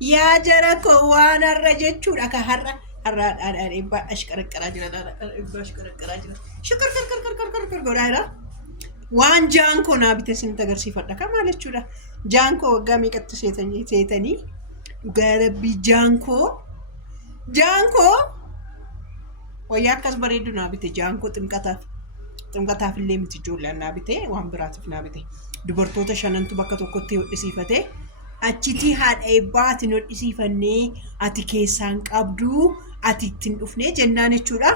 Yaa jara koo waan har'a jechuudha ka har'a dhibbaa ashqaraqqaraa jira dhibbaa ashqaraqqaraa jira shakar godhaa jira. Waan jaan koo naa bitee isinitti agarsiifadha kan maal jechuudha. Jaan koo waggaa meeqatti seetanii dhugaa rabbii jaan koo wayyaa akkas bareedu naa bite jaan koo ximqataaf illee miti ijoolleen naa bite waan biraatiif naa bite dubartoota shanantu bakka tokkotti hodhisiifate. Achitti haadha eebbaa ati hodhisiifannee ati keessaan qabdu ati ittiin dhufnee jennaan jechuudha.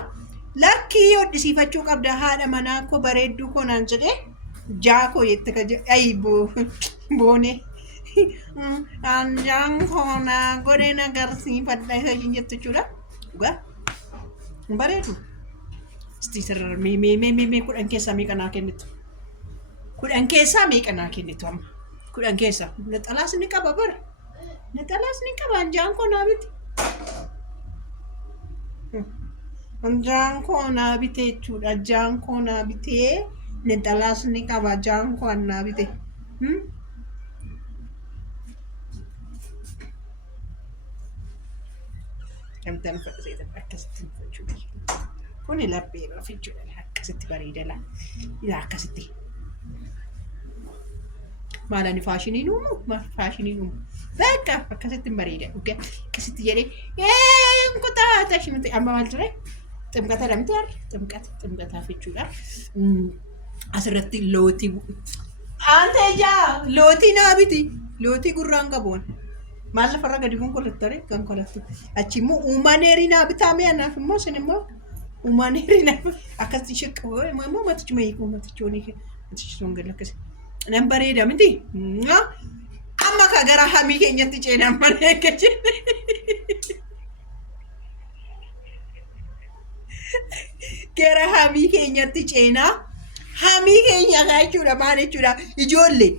Lakkii hodhisiifachuu qabda haadha manaa koo bareedduu koo naan jedhee jaakoo jette ka ayi boonee jaan koo naa godheen agarsiifadha isa ishiin jettu jechuudha. Dhugaa bareedu. Isti sirra mee kudhan keessaa meeqa naa kennitu? Kudhan keessaa meeqa naa kennitu amma? Kudhan keessa naxalaas ni qaba bara naxalaas ni qaba jaan koo naa bite jaan koo naa bite jechuudha jaan koo naa bite naxalaas ni qaba jaan koo naa bite Amtaan uffata akkasitti jechuudha kuni laphee jechuudha akkasitti bareeda akkasitti. Maalani faashiniin uumu bakka akkasitti bareeda dhugaa akkasitti jedhee kutaa shimti amma maal ture ximqata lamti har'a ximqataaf jechuudha. Asirratti lootii lootii naa biti lootii gurraan qabuun maal lafarra gadi konkolaattore konkolaattoo achi immoo uumaneerii naa bitaame anaaf immoo isin immoo uumaneerii naa akkasitti shaqqoo immoo matichuma hiikuu matichoon gadi akkasii. Nan bareeda miti amma ka gara hamii keenyatti ceenaan malee jechuudha. Gara hamii keenyatti ceenaa hamii keenya jechuudha maal jechuudha ijoollee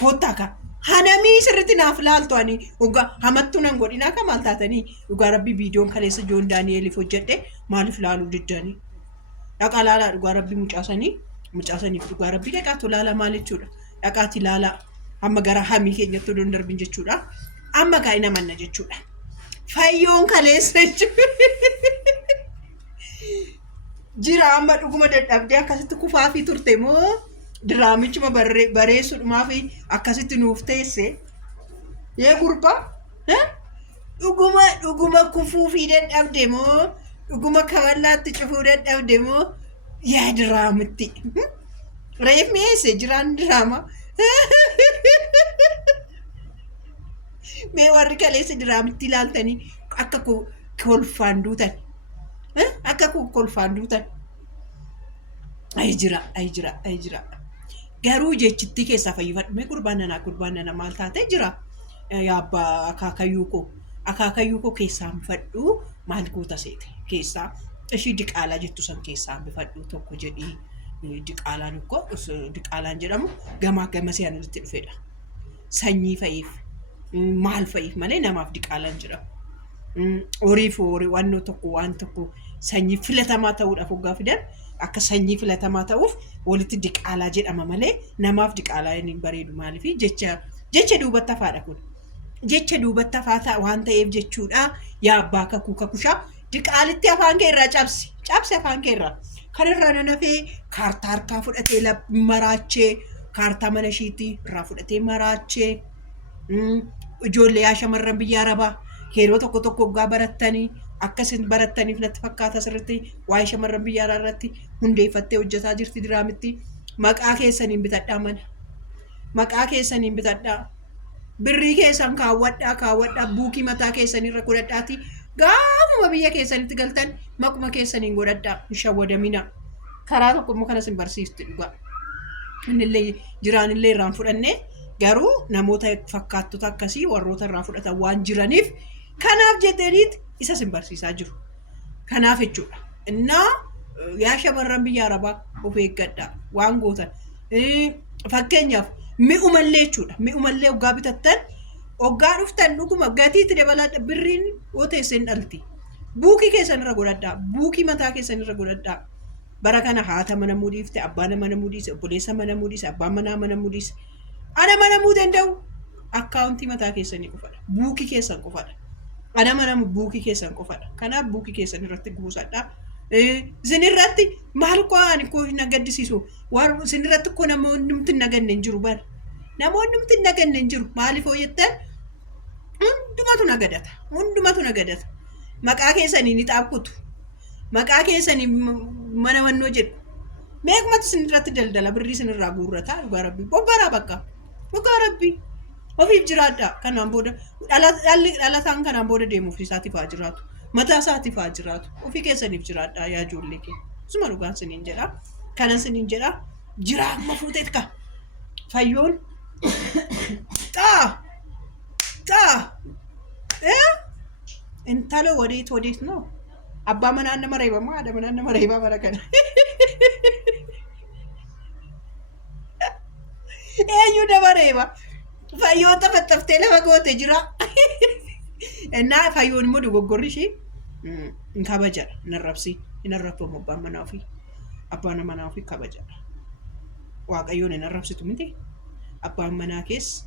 kottaa ka hanamii sirriitti naaf laaltu ani dhugaa hamattuu nan godhinaa ka maal taatanii dhugaa rabbii viidiyoon kaleessa Joon Daani'eeliif hojjedhe maaliif laaluu diddanii dhaqa laalaa dhugaa rabbii mucaasaniif dhugaa rabbii dhaqaatu laala maal jechuudha dhaqaati laala amma gara hamii keenyatti odoon darbin jechuudha amma kaa'ina manna jechuudha fayyoon kaleessa jechuudha jira amma dhuguma dadhabdee akkasitti kufaafii turte moo diraamichuma bareessuudhumaa fi akkasitti nuuf teesse yee gurbaa dhuguma kufuufii dadhabde moo dhuguma kaballaatti cufuu dadhabde moo yaa diraamitti reef mi'eesse jiraan diraama mee warri kaleessa diraamitti ilaaltanii akka kolfaan duutan akka kolfaan duutan ay jira garuu jechitti keessaa fayyifadhu mee gurbaan nanaa maal taatee jira yaabbaa akaakayyuu koo keessaan fadhu maal goota seete keessaa ishii diqaalaa jettu san keessaan bifadhu tokko jedhii diqaalaan jedhamu gamaa gamasee anatti dhufedha sanyii fa'iif maal fa'iif malee namaaf diqaalaan jedhamu horiif waan tokko sanyii filatamaa ta'uudhaaf hoggaa fidan akka sanyii filatamaa ta'uuf walitti diqaalaa jedhama malee namaaf diqaalaa inni bareedu maaliif jecha duubatti hafaadha kun jecha duubatti hafaa waan ta'eef jechuudha yaa abbaa kakushaa diqaalitti afaan kee irraa cabsi afaan kee irraa kanarraa nanafee kaartaa harkaa fudhatee maraachee kaartaa mana ishiitti irraa fudhatee maraachee ijoollee yaa shamarran biyya arabaa yeroo tokko hoggaa barattanii akkasin barattaniif natti fakkaata asirratti waa'ee shamarran biyya arabaa irratti hundeeffattee hojjetaa jirti diraamitti maqaa keessaniin bitadhaa birrii keessan kaawwadhaa buukii mataa keessanirra godhadhaati gaafuma biyya keessanitti galtan maquma keessaniin godhadhaa hin shawwadamina karaa tokko immoo kanas hin barsiisti dhugaa innillee jiraanillee irraan fudhannee garuu namoota fakkaattota akkasii warroota irraa fudhatan waan jiraniif kanaaf jettaniit isas hin barsiisaa jiru kanaaf jechuudha innaa yaa shamarran biyya arabaa of eeggadhaa waan gootan fakkeenyaaf mi'umallee jechuudha mi'umallee hoggaa bitattan hoggaa dhuftan dhuguma gatiitti dabaladha birriin oteesseen dhalti buukii keessanirra godhadhaa buukii mataa keessanirra godhadhaa bara kana haata mana muudhiifte abbaan mana muudhiise obboleessa mana muudhiise abbaan manaa mana muudhiise ana mana muu danda'u akkaawuntii mataa keessanii qofadha. Buukii keessan qofadha. Adama nama buukii keessan qofadha. Kanaaf buukii keessan irratti guusadha. Isin irratti maal qo'aan koo hin agaddisiisu. Isin irratti koo namoonni nuti hin naganne hin jiru bara. Namoonni nuti hin naganne hin jiru. Maaliif hoo jettan hundumatu nagadata. Hundumatu nagadata. Maqaa keessanii ni xaafkutu. Maqaa keessanii mana wannoo jedhu. Meequmatu isin irratti daldala birrii isin irraa guurrata dhugaa rabbii. Bobbaraa bakka. Dhugaa rabbii. Ofiif jiraadha. Kanaan booda dhalataan kanaan booda deemuuf isaatiif haa jiraatu. Mataa isaatiif haa jiraatu. Ofii keessaniif jiraadha yaa ijoollee kee. Suma dhugaan siniin jedha. Kanan siniin jedha. Jiraa amma fuuteet ka. Fayyoon. Xaa. Intala wadeet noo. Abbaa manaan nama reebamaa haadha manaan nama reebaa bara kana. Eenyu nama reeba. Fayyoon taphattaftee lafa goote jira. Innaa fayyoon immoo dogoggorri ishee hin kabajadha. Hin arrabsi. Hin arrabfamu abbaan manaa ofii. Abbaan manaa ofii kabajadha. Waaqayyoon hin arrabsitu miti. Abbaan manaa keessa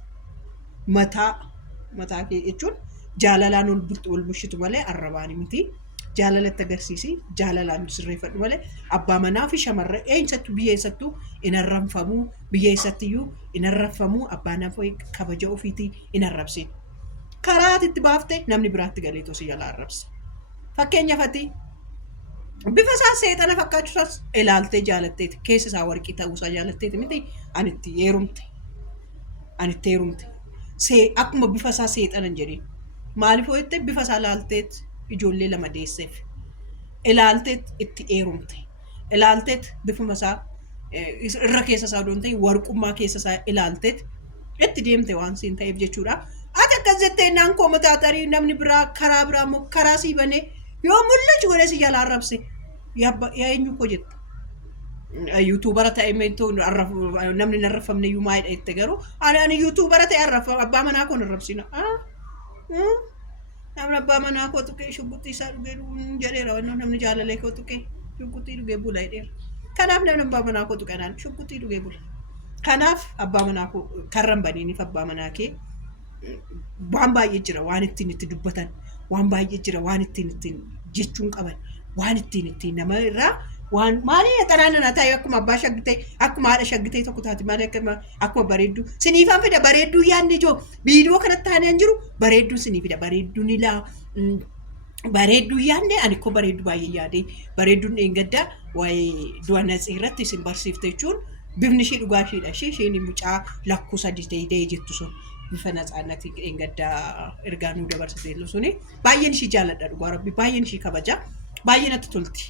mataa kee jechuun jaalalaan ol bushitu malee arrabaan miti. Jaalalatti agarsiisi. Jaalalaan sirreeffadhu malee abbaa manaa fi shamarra eenyusattuu biyya eessattuu hin arrabfamu. Biyya eessattiyyuu hin arrabfamu. Abbaan naaf kabaja ofiitii hin arrabsin. Karaa itti baaftee namni biraatti galee tosii jala arrabsa. Fakkeenyaaf ati bifa isaa seexana fakkaachuusaas ilaaltee jaalatteeti. Keessa isaa warqii ta'uusaa jaalatteeti miti ani itti heerumte. Akkuma bifa isaa seexana hin jedhin. Maaliif hojjette bifa isaa ilaalteet ijoollee lama deesseef. Ilaalteet itti heerumte. Ilaalteet bifuma isaa irra keessa isaa doon ta'e warqummaa keessa isaa ilaalteet itti deemte waan siin ta'eef jechuudha. Ati akkas jettee naan koomataa tarii namni biraa karaa biraa immoo karaa sii banee yoo mul'achu godhee si jala arrabse yaa eenyu koo jetta. Yuutuubara ta'e meentoo namni hin arrafamne iyyuu maayidha jette garuu ani yuutuubara ta'e arrafa abbaa manaa koo hin arrabsina. Namni abbaa manaa koo tuqee shubbuxii isaa dhugee jedheera namni jaalalee koo tuqee shubbuxii dhugee bula jedheera. Kanaaf namni abbaa manaa koo tuqanaan shubbuxii dhugee bula. Kanaaf abbaa manaa koo karra hin baniiniif abbaa manaa kee waan baay'ee jira waan ittiin itti dubbatan waan baay'ee jira waan ittiin jechuun qaban waan ittiin nama irraa waan maali xanaanana ta'e akkuma abbaa shaggitee akkuma haadha shaggitee tokko taati maali akkuma bareedduu siniifaan fida bareedduu yaadni ijoo viidiyoo kanatti taanee jiru bareedduu siniifida bareedduun ilaa bareedduu yaadne ani koo bareedduu baay'ee yaadee bareedduun dheengaddaa waa'ee du'a natsii irratti isin barsiifte jechuun bifni ishee dhugaa isheedha isheen mucaa lakkuu sadii ta'ee jettu sun bifa natsaannatti dheengaddaa ergaa nuu dabarsiteellu suni baay'een ishee jaalladha dhugaa rabbi baay'een ishee kabaja baay'ee natti tolti.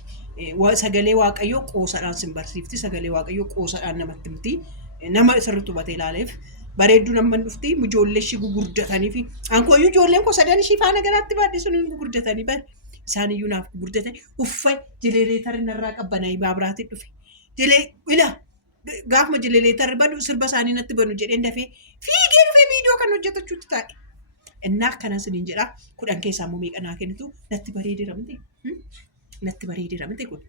Sagalee waaqayyoo qoosadhaan sin barsiifti sagalee waaqayyoo qoosadhaan namatti miti nama sirriitti hubatee ilaaleef bareedduu namman dhufti ijoollee ishee gugurdatanii fi ankooyyuu ijoolleen koo sadan ishee faana garaatti baadhee sun gugurdatanii bare isaan iyyuu naaf gugurdatanii uffay jileeleetarri narraa qabbanaa baabiraatiin dhufe ila gaafuma jileeleetarri badu sirba isaanii natti banu jedheen dafee fiigee dhufee viidiyoo kan hojjetachuutti taa'e. Innaa akkana siniin jedhaa 10 keessaa immoo meeqanaa kennitu natti bareedeera miti. Natti bareedeera miti kun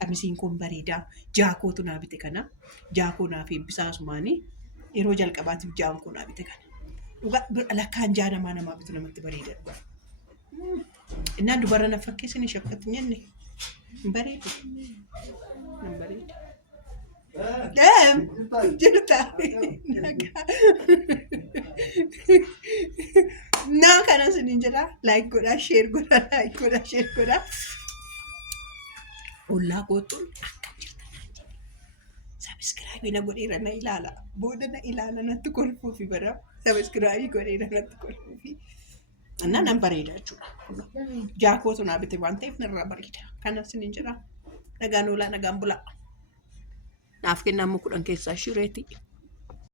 qamisiin kun bareedaa jaakootu naa bite kana jaakoo naaf eebbisaa sumaanii yeroo jalqabaatiif jaan kun naa bite kana dhugaa lakkaan jaa namaa bitu namatti bareeda. Innaan dubara na fakkeessini shakkatti jenne hin bareedu hin bareedu. Jirta naa kana siniin jedhaa laayik godhaa sheer godhaa. Ollaa gootuun akkam jirtan sabiskiraabii na godheera na ilaala booda na ilaala natti kolfuufi bara sabiskiraabii godheera natti kolfuufi annaa nan bareeda jechuudha. Jaakootu naa bite waan ta'eef narraa bareeda kana siniin jedhaa nagaan oolaa nagaan bulaa naaf kennaa immoo 10 keessaa shireeti.